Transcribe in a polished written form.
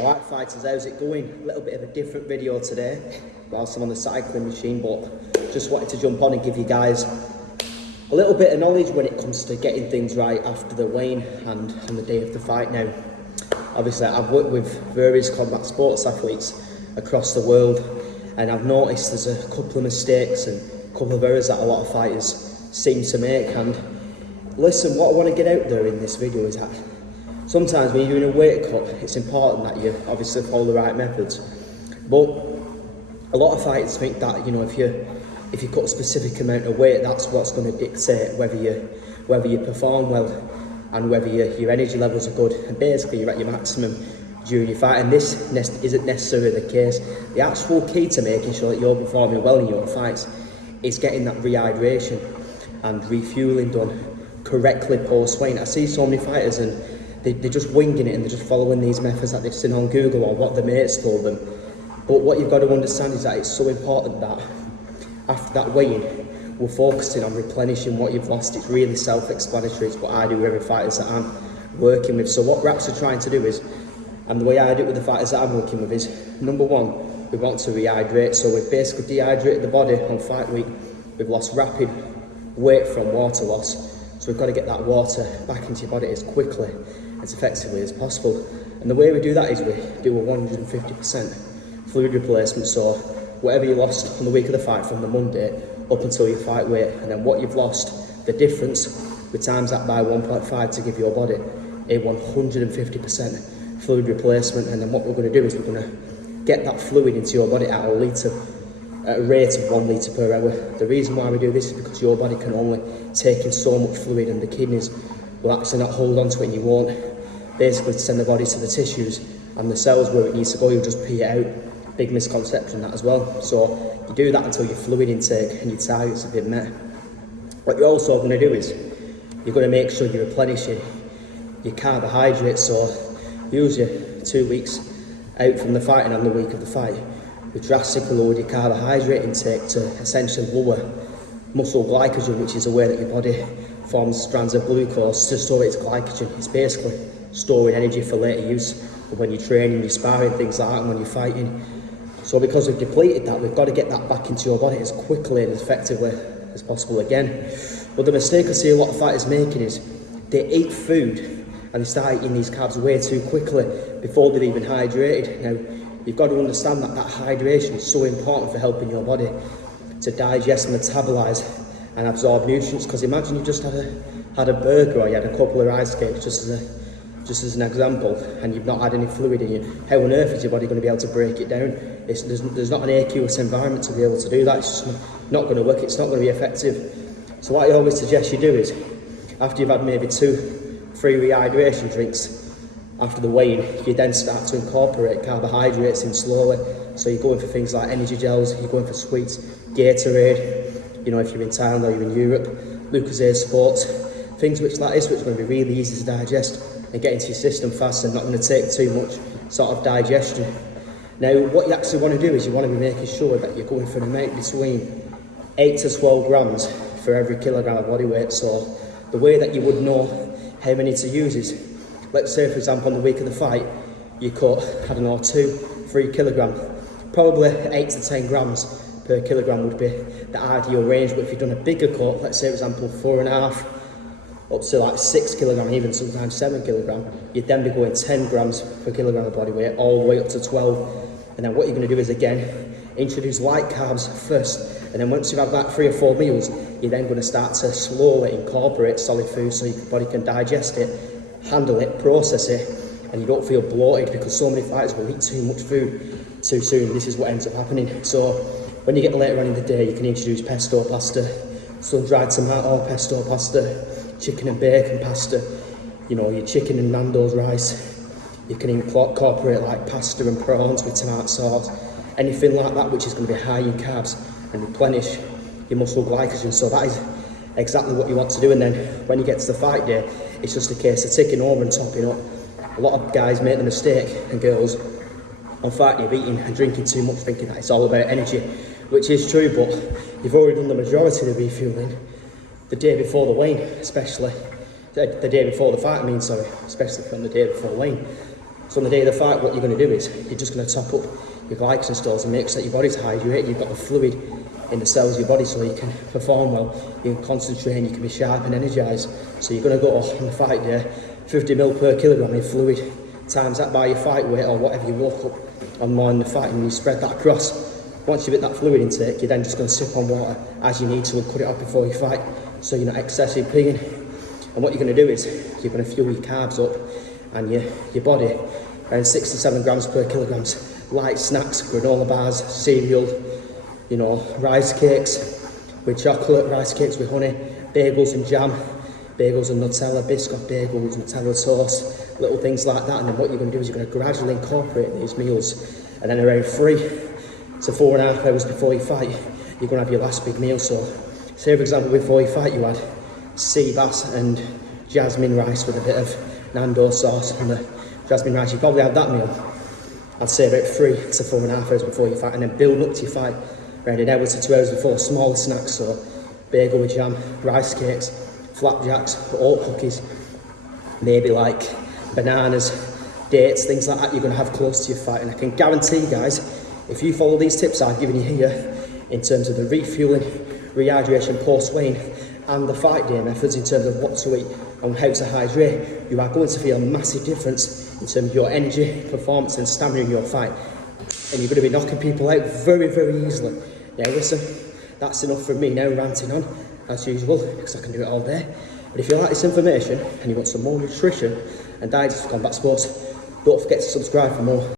Alright fighters, how's it going? A little bit of a different video today whilst I'm on the cycling machine, but just wanted to jump on and give you guys a little bit of knowledge when it comes to getting things right after the weigh-in and on the day of the fight. Now, obviously I've worked with various combat sports athletes across the world, and I've noticed there's a couple of mistakes and a couple of errors that a lot of fighters seem to make. And listen, what I want to get out there in this video is that sometimes when you're doing a weight cut, it's important that you obviously follow the right methods. But a lot of fighters think that, you know, if you cut a specific amount of weight, that's what's going to dictate whether you perform well and whether your energy levels are good, and basically you're at your maximum during your fight. And this isn't necessarily the case. The actual key to making sure that you're performing well in your fights is getting that rehydration and refueling done correctly post-weigh-in. I see so many fighters and they're just winging it and they're just following these methods that they've seen on Google or what their mates told them. But what you've got to understand is that it's so important that after that weigh-in, we're focusing on replenishing what you've lost. It's really self-explanatory. It's what I do with every fighters that I'm working with. So what we're actually trying to do is, and the way I do it with the fighters that I'm working with is, number one, we want to rehydrate. So we've basically dehydrated the body on fight week. We've lost rapid weight from water loss. So we've got to get that water back into your body as quickly, as effectively as possible. And the way we do that is we do a 150% fluid replacement. So whatever you lost on the week of the fight from the Monday up until your fight weight, and then what you've lost, the difference, we times that by 1.5 to give your body a 150% fluid replacement. And then what we're going to do is we're going to get that fluid into your body at a rate of 1 litre per hour. The reason why we do this is because your body can only take in so much fluid, and the kidneys will actually not hold on to it, and you won't basically send the body to the tissues and the cells where it needs to go. You'll just pee it out. Big misconception that as well. So you do that until your fluid intake and your targets have been met. What you're also going to do is you're going to make sure you're replenishing your carbohydrates. So usually 2 weeks out from the fight and on the week of the fight, we drastically lower your carbohydrate intake to essentially lower muscle glycogen, which is a way that your body forms strands of glucose to store its glycogen. It's basically storing energy for later use when you're training, you're sparring, things like that, and when you're fighting. So because we've depleted that, we've got to get that back into your body as quickly and as effectively as possible again. But the mistake I see a lot of fighters making is they eat food and they start eating these carbs way too quickly before they've even hydrated. Now, you've got to understand that hydration is so important for helping your body to digest, metabolize and absorb nutrients. Because imagine you just had a burger or you had a couple of rice cakes, just as an example, and you've not had any fluid in you. How on earth is your body going to be able to break it down? There's not an aqueous environment to be able to do that. It's just not going to work. It's not going to be effective. So what I always suggest you do is, after you've had maybe 2-3 rehydration drinks after the weigh-in, you then start to incorporate carbohydrates in slowly. So you're going for things like energy gels, you're going for sweets, Gatorade, you know, if you're in Thailand or you're in Europe, Lucozade Sports, things which are going to be really easy to digest and get into your system fast and not going to take too much sort of digestion. Now, what you actually want to do is you want to be making sure that you're going for an amount between 8 to 12 grams for every kilogram of body weight. So the way that you would know how many to use is, let's say for example on the week of the fight, you cut, I don't know, 2-3 kilograms. Probably 8 to 10 grams per kilogram would be the ideal range. But if you've done a bigger cut, let's say for example 4.5, up to like 6 kilograms, even sometimes 7 kilograms, you'd then be going 10 grams per kilogram of body weight, all the way up to 12. And then what you're going to do is again, introduce light carbs first. And then once you've had that 3 or 4 meals, you're then going to start to slowly incorporate solid food so your body can digest it, handle it, process it, and you don't feel bloated, because so many fighters will eat too much food too soon. This is what ends up happening. So when you get later on in the day, you can introduce pesto pasta, sun-dried tomato pesto pasta, chicken and bacon pasta, you know, your chicken and Nando's rice. You can incorporate like pasta and prawns with tomato sauce, anything like that which is going to be high in carbs and replenish your muscle glycogen. So that is exactly what you want to do. And then when you get to the fight day, it's just a case of ticking over and topping up. A lot of guys make the mistake, and girls, on fight day of eating and drinking too much, thinking that it's all about energy, which is true, but you've already done the majority of the refueling the day before the weigh-in, especially the day before the fight, especially from the day before weigh-in. So on the day of the fight, what you're going to do is you're just going to top up your glycogen stores and make sure that your body's hydrated, you've got the fluid in the cells of your body so you can perform well, you can concentrate and you can be sharp and energised. So you're going to go on the fight day, 50 ml per kilogram in fluid, times that by your fight weight or whatever you woke up on morning of the fight, and you spread that across. Once you've hit that fluid intake, you're then just going to sip on water as you need to and cut it off before you fight, so you're not excessive peeing. And what you're going to do is you're going to fuel your carbs up and your body around 6 to 7 grams per kilograms. Light snacks, granola bars, cereal, you know, rice cakes with chocolate, rice cakes with honey, bagels and jam, bagels and Nutella, biscuit bagels, Nutella toast, little things like that. And then what you're going to do is you're going to gradually incorporate these meals, and then around 3 to 4.5 hours before you fight, you're going to have your last big meal. So say for example before you fight you had sea bass and jasmine rice with a bit of Nando sauce and the jasmine rice. You probably had that meal, I'd say about 3 to 4.5 hours before you fight, and then build up to your fight around 1 hour to 2 hours before. Smaller snacks, so bagel with jam, rice cakes, flapjacks, oat cookies, maybe like bananas, dates, things like that you're going to have close to your fight. And I can guarantee you guys, if you follow these tips I've given you here in terms of the refueling, rehydration post-weigh and the fight day methods in terms of what to eat and how to hydrate, you are going to feel a massive difference in terms of your energy, performance and stamina in your fight. And you're going to be knocking people out very, very easily. Now listen, that's enough from me now ranting on, as usual, because I can do it all day. But if you like this information and you want some more nutrition and diet for combat sports, don't forget to subscribe for more.